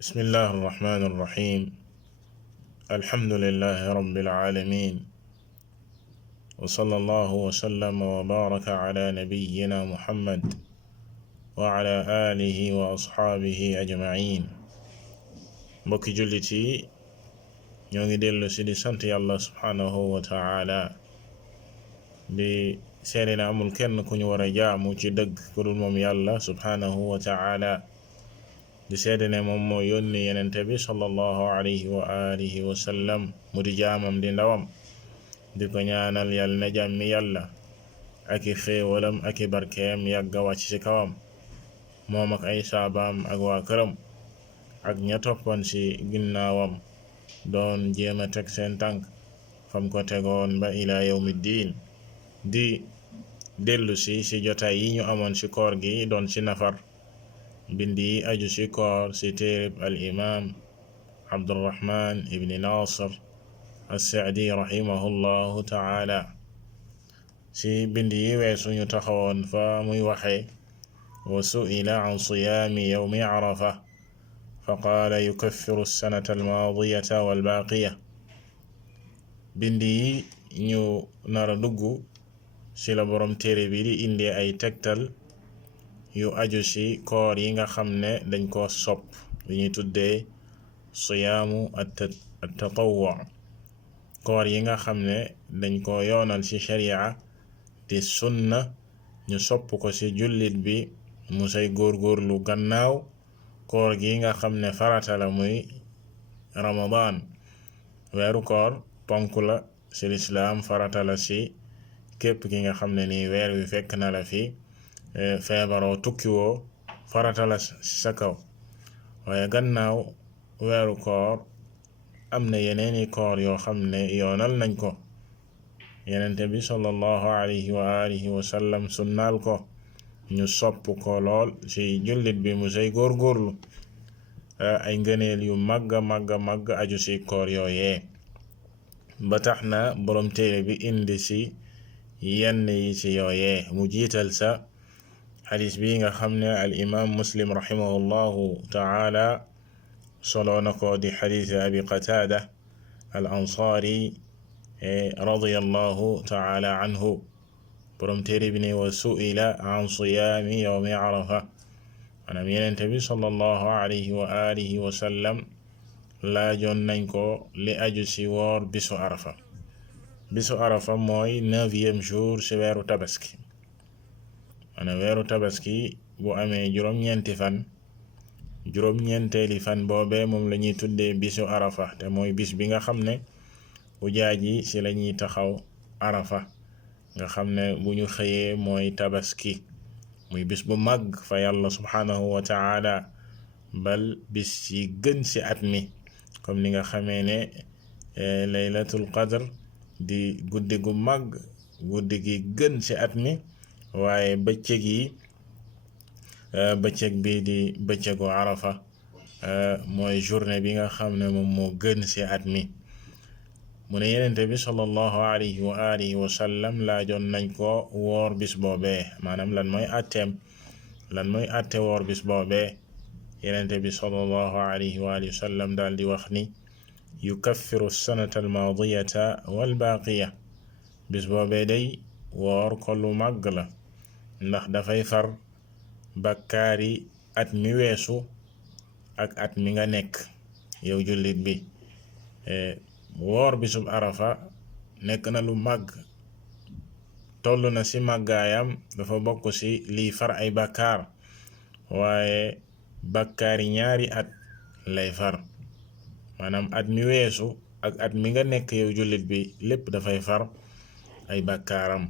بسم الله الرحمن الرحيم. الحمد لله رب العالمين، وصلى الله وسلم وبارك على نبينا محمد وعلى آله وأصحابه أجمعين. mbokki jullit yi ñoo ngi dellu si di sant yàlla subhaanahu wa taala bi seede na amul kenn ku ñu war a jaamu ci dëgg ku dul moom yàlla subhaanahu wa taala, di seede ne moom moo yónni yenente bi sallallahu alayhi wa alihi wa sallam mu di jaamam di ndawam, di ko ñaanal yàlla na jàmmi yàlla ak i xéewalam ak i barkeem yàgga wàcc ci kawam, moom ak ay saabaam ak waa këram ak ña toppan ci ginnaawam doon jéema teg seen tànk fam ko tegoon ba ila yawmi diin. di dellu si jotaay yi ñu amoon ci koor gi doon ci nafar bind yi aju ci koor ci téereb al imam Abdurrahman ibni Nasir as-Sa'di rahimahullahu taala. ci bind yi weesu ñu taxawoon fa muy waxe wa su'ila an siyaami yawmi Arafa fa qaala yukaffiru as-sanata al-maadiyata wal-baaqiya. bind yi ñu nara dugg ci la borom téere bi di indi ay tegtal yu aju ci koor yi nga xam ne dañ ko sopp, li ñuy tuddee siyaamu at-tatawwu, koor yi nga xam ne dañ ko yoonal ci sharia di sunna, ñu sopp ko ci jullit bi mu say góorgóorlu gannaaw koor gi nga xam ne farata la muy Ramadan. weeru koor ponk la ci lislaam, farata la ci képp ki nga xam ne nii weer wi fekk na la fi feebaroo tukkiwoo, farata la sa kaw. waaye gannaaw weeru koor am na yeneeni koor yoo xam ne yoonal nañ ko, yenente bi sallallahu alayhi wa alihi wa sallam sunnaal ko, ñu sopp ko lool ci jullit bi mu say góorgóorlu. ay ngëneel yu màgga màgga aju ci koor yooyee, ba tax na borom téere bi indi ci yenn yi ci yooyee. mu jiital sa xadis bi nga xam ne al imam Muslim rahimahullahu taala soloo na ko, di xadis abi Qataada al ansaari radiyallahu taala anhu. borom téere bi ne wa su'ila an siyaami yawmi Arafa, maanaam yenente bi sallallahu alayhi wa alihi wa sallam laajoon nañ ko li aju ci woor bisu Arafa. bisu Arafa mooy 9e jour ci weeru tabaski. maanaam weeru tabaski bu amee juróom-ñeenti fan, juróom-ñeenteeli fan boobee moom la ñuy tuddee bisu Arafa, te mooy bis bi nga xam ne ujaaj yi ci la ñuy taxaw Arafa, nga xam ne bu ñu xëyee mooy tabaski, muy bis bu màgg fa yàlla subhanahu wa taala, bal bis yi gën ci at mi, comme ni nga xamee ne laylatul qadr di guddi gu màgg, guddi gi gën ci at mi, waaye bëccëg yi bëccëg bi di bëccëgu Arafa mooy journée bi nga xam ne moom moo gën ci at mi. mu ne yenente bi sallallahu alayhi wa alihi wa sallam laajoon nañ ko woor bis boobee, maanaam lan mooy àtte woor bis boobee. yenente bi sallallahu alayhi wa alihi wa sallam daal di wax ni yukaffiru sanata almaadiyata walbaaqiya. bis boobee day woor ko lu màgg la, ndax dafay far bakkaari at mi weesu ak at mi nga nekk yow jullit bi. woor bisub Arafa nekk na lu màgg, toll na ci màggaayam, dafa bokk ci liy far ay bakkaar, waaye bakkaari ñaari at lay far, maanaam at mi weesu ak at mi nga nekk yow jullit bi lépp dafay far ay bakkaaram.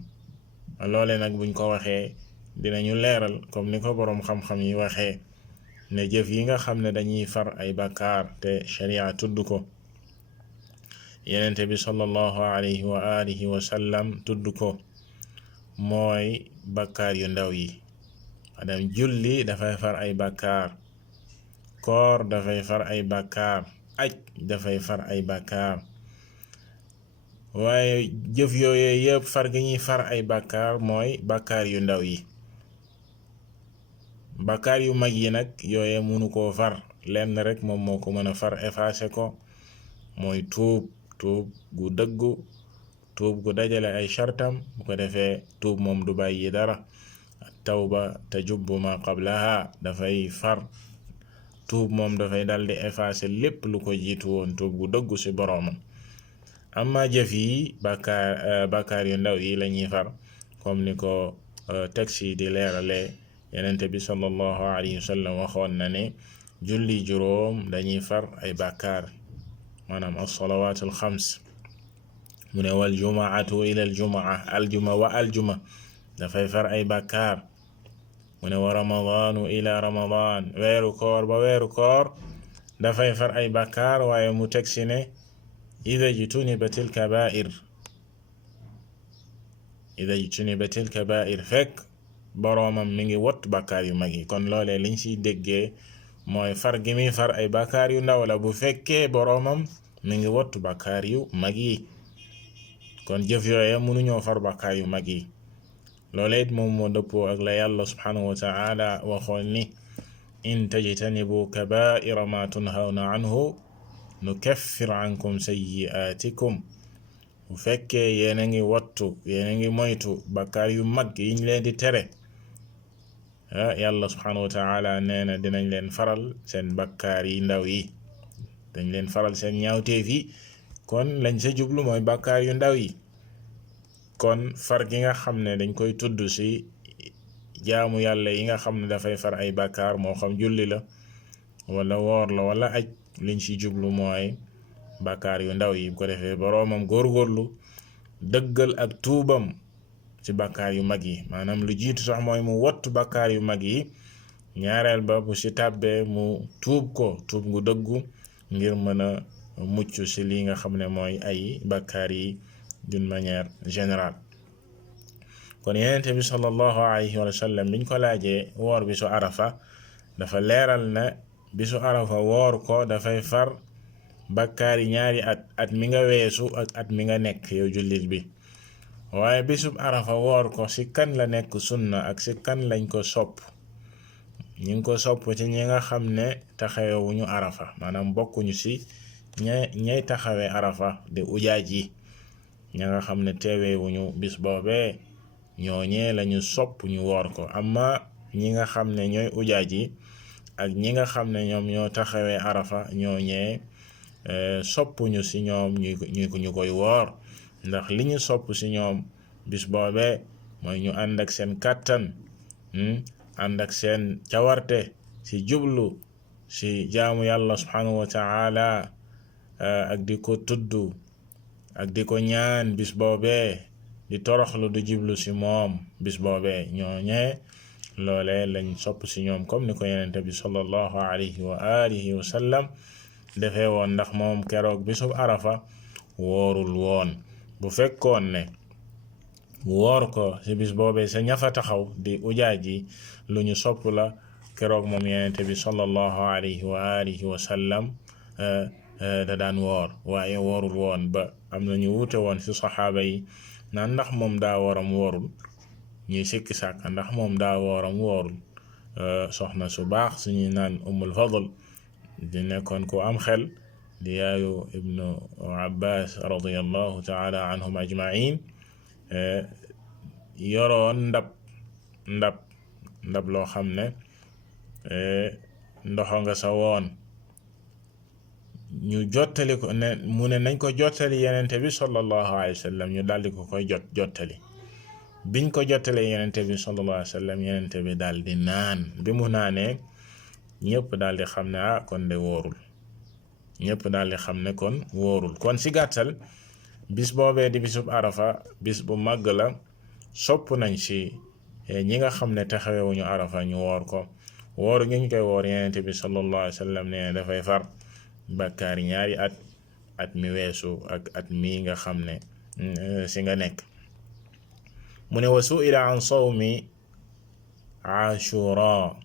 loole nag buñ ko waxee dinañu leeral comme ni ko boroom xam-xam yi waxee ne jëf yi nga xam ne dañuy far ay bakkaar te sharia tudd ko, yenente bi sallallahu alayhi wa alihi wa sallam tudd ko, mooy bakkaar yu ndaw yi. maanaam julli dafay far ay bakkaar, koor dafay far ay bakkaar, aj dafay far ay bakkaar, waaye jëf yooyu yëpp far gi ñuy far ay bakkaar mooy bakkaar yu ndaw yi. bàkkaar yu mag yi nag yooye munu koo far, lenn rek moom moo ko mën a far effacer ko, mooy tuub gu dëggu, tuub gu dajale ay shartam. bu ko defee tuub moom du bàyyi dara. tawba tajubbu ma qablaha, dafay far, tuub moom dafay daldi effacer lépp lu ko jiitu woon, tuub gu dëggu ci boroomam. amma jëf yi bàkkaar yu ndaw yi lañuy far, comme ni ko texte yi di leerale. yenente bi sallallahu alayhi wa sallam waxoon na ne julli juróom dañuy far ay bàkkaar, maanaam as-salawaatul xams. mu ne wal jumaatu ila al jumaa, aljuma wa aljuma dafay far ay bàkkaar. mu ne wa ramadaanu ila ramadan, weeru koor ba weeru koor dafay far ay bàkkaar. waaye mu teg si ne ida jtunibatil kabair, ida jtunibatil kabair, fekk boroomam mi ngi wot bàkkaar yu mag yi. kon loolee liñ ciy déggee mooy far gi muy far ay bàkkaar yu ndaw la bu fekkee boroomam mi ngi wot bàkkaar yu mag yi. kon jëf yooye mënuñoo far bàkkaar yu mag yi. loolee it moom moo dëppoo ak la yàlla subhanahu wa ta'ala waxoon ni in tajtanibu kabaira ma tunhawna anhu nukaffir ankum sayyi'atikum. bu fekkee yéen a ngi wattu, yéen a ngi moytu bàkkaar yu mag yiñ leen di tere, yàlla subhanahu wa ta'ala nee na dinañ leen faral seen bàkkaar yi ndaw yi, dañ leen faral seen ñaawteef yi. kon lañ sa jublu mooy bàkkaar yu ndaw yi. kon far gi nga xam ne dañ koy tudd ci jaamu yàlla yi nga xam ne dafay far ay bàkkaar, moo xam julli la wala woor la wala aj, liñ ci jublu mooy bàkkaar yu ndaw yi. bu ko defee boroomam góorgóorlu dëggal ak tuubam ci bàkkaar yu mag yi, maanaam lu jiitu sax mooy mu wattu bàkkaar yu mag yi. ñaareel ba bu ci tàbbee mu tuub ko, tuub gu dëggu, ngir mën a mucc ci li nga xam ne mooy ay bàkkaar yi d'une manière générale. kon yenente bi sallallahu alayhi wa sallam biñ ko laajee woor bisu arafa, dafa leeral na bisu arafa woor ko dafay far bàkkaar yi ñaari at mi nga weesu ak at mi nga nekk yow jullit bi. waaye bisub arafa woor ko ci kan la nekk sunna ak ci kan lañ ko sopp? ñi ngi ko sopp ci ñi nga xam ne taxawewuñu arafa, maanaam bokkuñu ci ñay taxawee arafa di ujaaj yi, ña nga xam ne teewewuñu bis boobee, ñooñee lañu sopp ñu woor ko. amma ñi nga xam ne ñooy ujaaj yi ak ñi nga xam ne ñoom ñoo taxawee arafa, ñooñee soppuñu ci ñoom ñu koy woor, ndax li ñu sopp ci ñoom bis boobee mooy ñu ànd ak seen kàttan, ànd ak seen cawarte ci jublu ci jaamu yàlla subhanahu wa ta'ala, ak di ko tudd ak di ko ñaan bis boobee, di toroxlu du jublu ci moom bis boobee. ñooñee loolee lañ sopp ci ñoom, comme ni ko yenente bi sallallahu alayhi wa alihi wa sallam defee woon, ndax moom keroog bisub arafa woorul woon. bu fekkoon ne woor ko ci bis boobee sa ñafa taxaw di ujaaj yi lu ñu sopp la, keroog moom yenente bi sallallahu alayhi wa alihi wa sallam da daan woor. waaye woorul woon, ba am na ñu wuute woon ci saxaaba yi naan ndax moom daa wooram woorul, ñuy sikki sàkk ndax moom daa wooram woorul. soxna su baax suñuy naan ummul fadl di nekkoon ku am xel, di yaayu ibnu abbas radiyallahu taala anhum ajmain, yoroon ndab loo xam ne ndoxo nga sa woon. ñu jottali ko ne mu ne nañ ko jottali yenente bi sallallahu alayhi wa sallam, ñu daldi ko koy jottali. biñ ko jottalee yenente bi sallallahu alayhi wa sallam, yenente bi daal di naan. bi mu naanee ñëpp daal di xam ne kon de wóorul, ñëpp daal di xam ne kon wóorul. kon ci gàttal bis boobee di bisub arafa bis bu màgg la, sopp nañ ci ñi nga xam ne taxawewuñu arafa ñu woor ko. woor gi ñu koy woor yenente bi sallallahu alayhi wa sallam nee dafay far bàkkaar ñaari at mi weesu ak at mi nga xam ne ci nga nekk. mu ne wa su'ila an sawmi ashura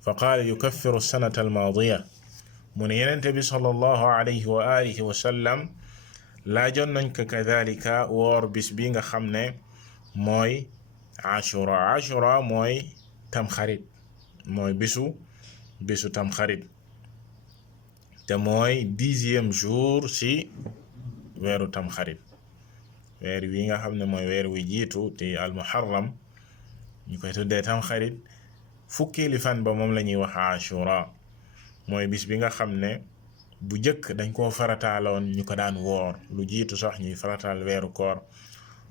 fa qaala yukaffiru sanata almaadiya. mu ne yenente bi sallallahu alayhi wa alihi wa sallam laajoon nañ ko kadhalika woor bis bi nga xam ne mooy ashura. ashura mooy tamxarit, mooy bisu tamxarit te mooy 10e jour ci weeru tamxarit weer wi nga xam ne mooy weer wi jiitu te al muharram ñu koy tuddee tamxarit fukkeeli fan ba moom la ñuy wax ashura mooy bis bi nga xam ne bu jëkk dañ koo farataaloon ñu ko daan woor lu jiitu sax ñuy farataal weeru koor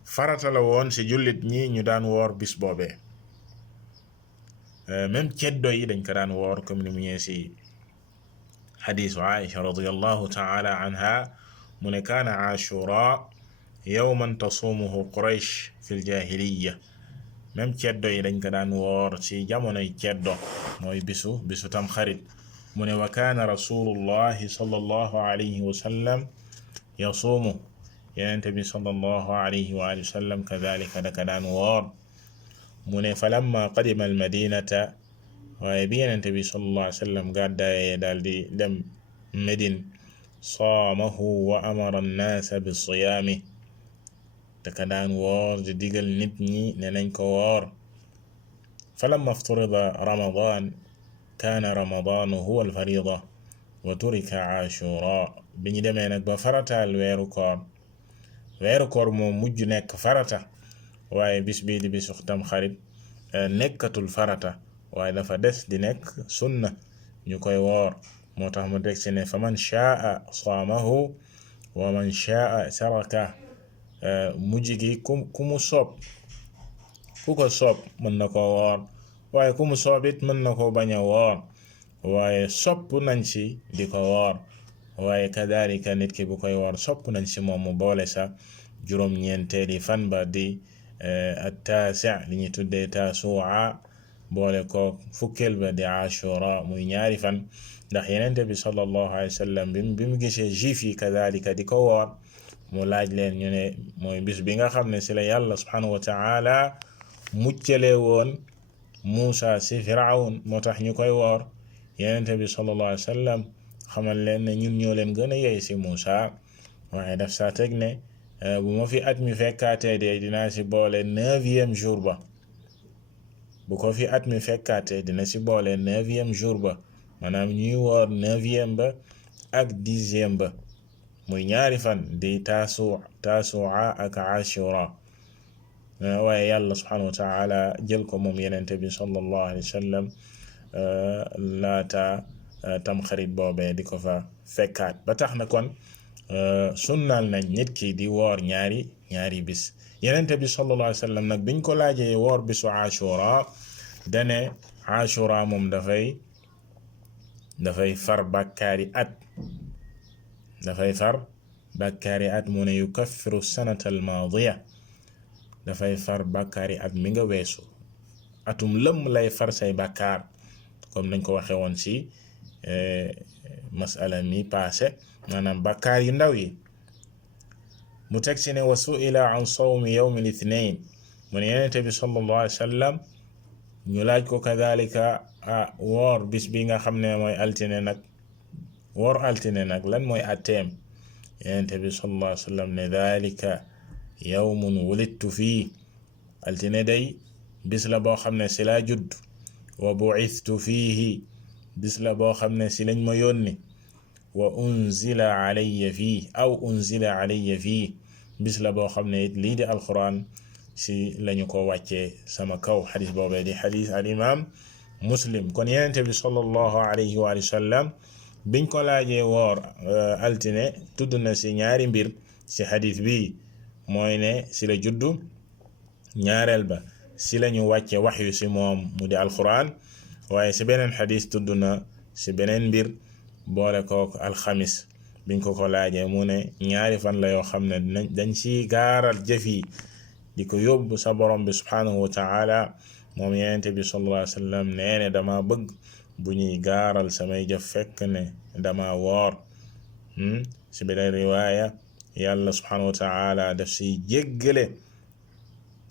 farata la woon ci jullit ñi ñu daan woor bis boobee même ceddo yi dañ ko daan woor comme ni mu ñëwee ci xadiisu Aïcha radiyallahu taala anha mu ne kaana ashura yawman tasumuhu quraysh fi ljahiliya même ceddo yi dañ ko daan woor ci jamonoy ceddo mooy bisu tamxarit mu ne wa kaana rasulullahi sallallahu alayhi wa sallam yasuumu yenente bi sallallahu alayhi wa sallam kadalika daka daan woor mu ne fa lamma qadima al madinata waaye bi yenente bi sallallahu alayhi wa sallam gàddaayee daal di dem Medine saamahu wa amara annaasa bi siyaami daka daan woor di digal nit ñi ne nañ ko woor fa lamma ifturida ramadan kaana ramadaanu huwa alfarida wa turika ashura bi ñu demee nag ba farataal weeru koor moom mujj nekk farata waaye bis bii di bisu tamxarit nekkatul farata waaye dafa des di nekk sunna ñu koy woor moo tax mu teg ci ne fa man shaa saamahu wa man shaa taraka mujj gi ku mu soob ku ko soob mën na koo woor waaye ku mu soob it mën na ko bañ a woor waaye sopp nañ ci di ko woor waaye kadalika nit ki bu koy woor sopp nañ ci moom mu boole sa juróom-ñeenteeli fan ba di at-taasi' li ñuy tuddee taasu'a boole ko fukkeel ba di ashura muy ñaari fan ndax yenente bi sallallahu alayhi wa sallam bi mu gisee juif yi kadalika di ko woor mu laaj leen ñu ne mooy bis bi nga xam ne ci la yàlla subhanahu wa ta'ala muccale woon Muusa ci Firawun moo tax ñu koy woor yenente bi sallallahu alayhi wa sallam xamal leen ne ñun ñoo leen gën a yey ci Muusa waaye daf saa teg ne bu ma fi at mi fekkaatee de dinaa ci boole 9e jour ba bu ko fi at mi fekkaatee dina ci boole 9e jour ba maanaam ñuy woor 9e ba ak 10e ba muy ñaari fan di taasu'a ak ashura waaye yàlla subhanahu wa ta'ala jël ko moom yenente bi sallallahu alayhi wa sallam laata tamxarit boobee di ko fa fekkaat ba tax na kon sunnaal nañ nit ki di woor ñaari bis yenente bi sallallahu alayhi wa sallam nag biñ ko laajee woor bisu ashura dane ashura moom dafay far bàkkaari at mu ne yukaffiru sanata almaadiya dafay far bàkkaari at mi nga weesu atum lëmm lay far say bàkkaar comme nañ ko waxe woon ci masala mi passé maanaam bàkkaar yu ndaw yi mu teg ci ne wa su'ila an sawmi yawmi al-ithnain mu ne yenente bi sallallahu alayhi wa sallam ñu laaj ko kadalika woor bis bi nga xam ne mooy altine nag woor altine nag lan mooy atteem yenente bi sallallahu alayhi wa sallam ne dalika yawmun wulidtu fii altine day bis la boo xam ne si laa judd wa bu'ithtu fiihi bis la boo xam ne si lañ ma yónni wa unzila alayya fii bis la boo xam ne it lii di alquran si lañu ko wàccee sama kaw xadis boobee di xadis al imam muslim kon yenente bi sallallahu alayhi wa sallam biñ ko laajee woor altine tudd na si ñaari mbir si xadis bi mooy ne si la juddu ñaareel ba si lañu wàcce waxyu si moom mu di alquran waaye si beneen xadis tudd na si beneen mbir boole kook alxamis biñ ko laajee mu ne ñaari fan la yoo xam ne dañ ci gaaral jëf yi di ko yóbbu sa borom bi subhanahu wa ta'ala moom yenente bi sallallahu alayhi wa sallam nee ne dama bëgg bu ñuy gaaral samay jëf fekk ne dama woor si beneen riwaaya yàlla subhanahu wa ta'ala daf siy jéggale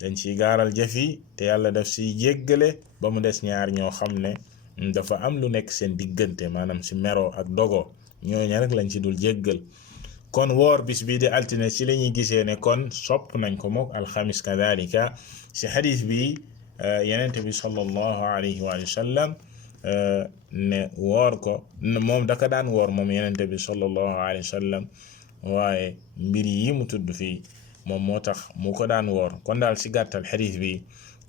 dañ ciy gaaral jëf yi te yàlla daf siy jéggale ba mu des ñaar ñoo xam ne dafa am lu nekk seen diggante maanaam si mero ak dogo ñooñu rek lañ ci dul jéggal kon woor bis bii di altine ci la ñuy gisee ne kon sopp nañ ko mook alxamis kadalika si xadis bi yenente bi sallallahu alayhi wa sallam ne woor ko moom daka daan woor moom yenente bi sallallahu alayhi wa sallam waaye mbir yi mu tudd fii moom moo tax mu ko daan woor kon daal ci gàttal xadiis bi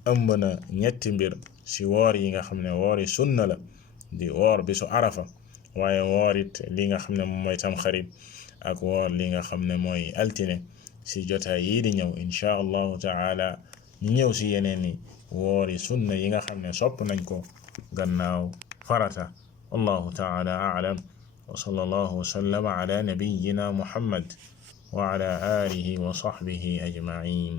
ëmb na ñetti mbir ci woor yi nga xam ne woor yi sunna la di woor bisu arafa waaye woor it li nga xam ne moom mooy tamxarit ak woor li nga xam ne mooy altine ci jotaay yii di ñëw insha allahu taala ñu ñëw ci yeneen yi woor yi sunna yi nga xam ne sopp nañ ko gannaaw farata wallahu taala a'lam wa sallallahu wa sallama ala nabiyyina muhammad wa ala alihi wa sahbihi ajma'in